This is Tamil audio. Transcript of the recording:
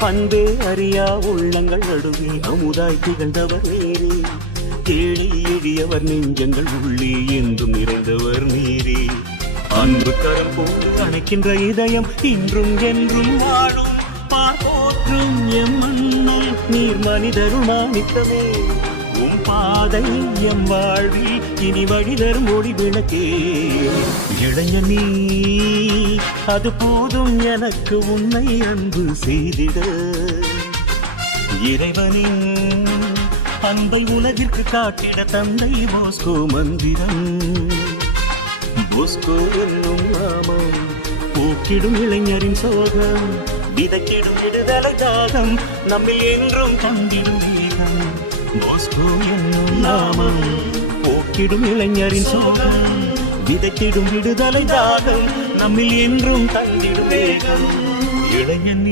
அன்பே அறியா உள்ளங்கள் நடுவே அமுதாய் திகழ்ந்தவர் நீரே. ஏழி எளியவர் நெஞ்சங்கள் உள்ளே என்றும் நிறைந்தவர் நீரே. அன்பு கரம் போன்று அணைக்கின்ற இதயம் இன்றும் என்றும் வாழும். போற்றும் எம் மண்ணும் நீர் மனிதருமானித்தமே. உம் பாதை எம் வாழ்வில் இனி வழிதரும் ஒளி விளக்கே. இளைஞ நீ அது போதும் எனக்கு உன்னை அன்பு செய்திட. இறைவனின் அன்பை உலகிற்கு காட்டிட தந்தை போஸ்கோ மந்திரம். போஸ்கோ என்னும் நாமம் போக்கிடும் இளைஞரின் சோகம். விதைக்கிடும் விடுதலை தாகம் நம்மில் என்றும் தங்கிடும் வேகம். போஸ்கோ என்னும் நாமம் போக்கிடும் இளைஞரின் சோகம். விதைக்கிடும் விடுதலை தாகம் நம்மில் என்றும் தங்கிடும் வேகம். இளைஞன்